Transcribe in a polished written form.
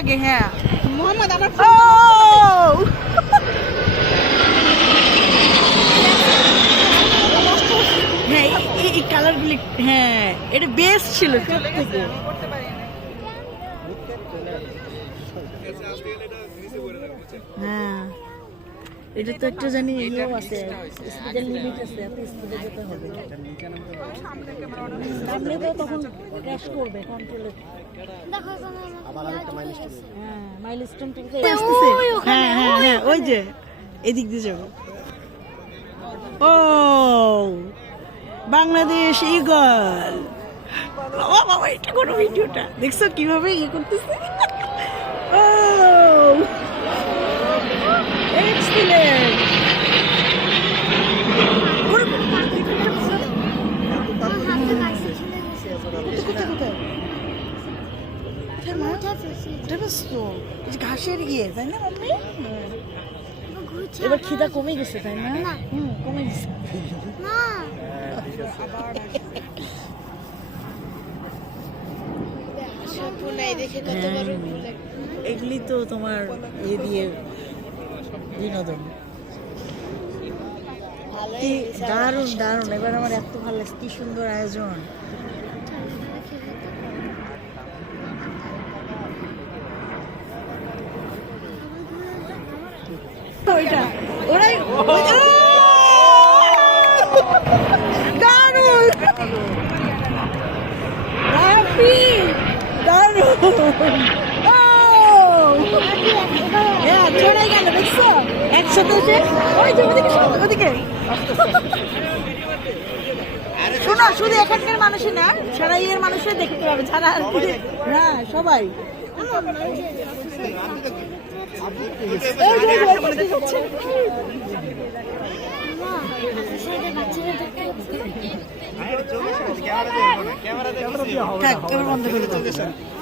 আগে। হ্যাঁ মোহাম্মদ আমার হ্যাঁ এই কালারগুলি, হ্যাঁ এটা বেস্ট ছিল সব থেকে। হ্যাঁ এটা তো একটা জানি ইয়েও আছে, স্পিডের লিমিট আছে, এত স্পিডে যেতে হবে। সামনে তো তখন ক্র্যাশ করবে কন্ট্রোলে। হ্যাঁ মাইলস্টোন থেকে আসতেছে। হ্যাঁ হ্যাঁ হ্যাঁ ওই যে এদিক দিয়ে যাবো। ও বাংলাদেশ ঈগল। বাবা বাবা এটা কোনো ভিডিওটা দেখছো কিভাবে ইয়ে করতেছে? ও এক্সিলেন্ট। ঘাসের ইয়ে তাই না মাম্মি? এবার খিদা কমে গেছে তাই না? কমে গেছে। এগুলি তো তোমার ইয়ে দিয়ে বিনোদন। দারুণ দারুণ, এবার আমার এত ভালো লাগছে, কি সুন্দর আয়োজন। ওইটা ওরাই দারুণ দারুণ। হ্যাঁ ছড়াই গেল দেখছো একসাথে। ওই যে ওদিকে শোনো, শুধু এখানকার মানুষই না, সারা ইয়ের মানুষই দেখতে পাবে, যারা আর কি। হ্যাঁ সবাই থাক, এবার বন্ধ করে দাও।